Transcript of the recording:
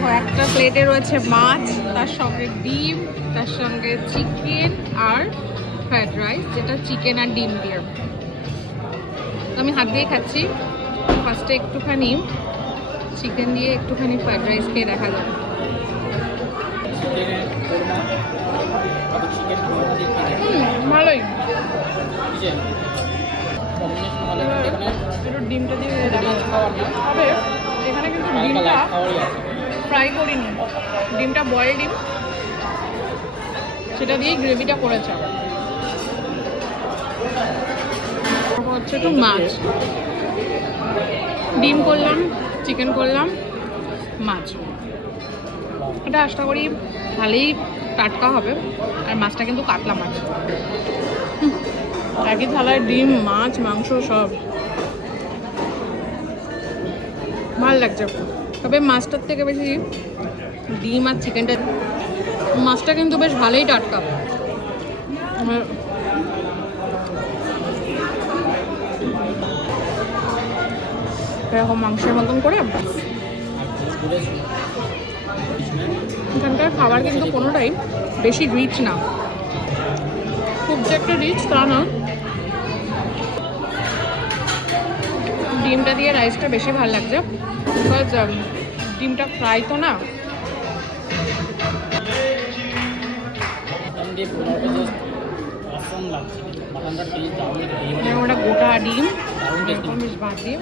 দেখো একটা প্লেটে রয়েছে মাছ, তার সঙ্গে ডিম, তার সঙ্গে চিকেন আর ফ্রাইড রাইস, যেটা চিকেন আর ডিম দিয়ে। তো আমি হাত দিয়ে খাচ্ছি। ফার্স্টে একটুখানি চিকেন দিয়ে একটুখানি ফ্রাইড রাইস খেয়ে দেখা যাবে। ভালোই। একটু ডিমটা দিয়ে তবে এখানে কিন্তু ডিমটা ফ্রাই করিনি, ডিমটা বয়েল ডিম, সেটা দিয়েই গ্রেভিটা করেছে। হচ্ছে তো মাছ, ডিম করলাম, চিকেন করলাম, মাছ। এটা আশা করি ভালোই টাটকা হবে। আর মাছটা কিন্তু কাতলা মাছ। একই থালায় ডিম, মাছ, মাংস সব ভালো লাগছে। তবে মাছটার থেকে বেশি ডিম আর চিকেনটা, মাছটা কিন্তু বেশ ভালোই টাটকা। এরকম মাংসের মতন করে। এখানকার খাবার কিন্তু কোনোটাই বেশি রিচ না, খুব যে একটা রিচ তা না। ডিমটা দিয়ে রাইসটা বেশি ভালো লাগছে, বিকজ ডিমটা ফ্রাই তো না। ওটা গোটা ডিম এরকম বেশ ভাত দিয়ে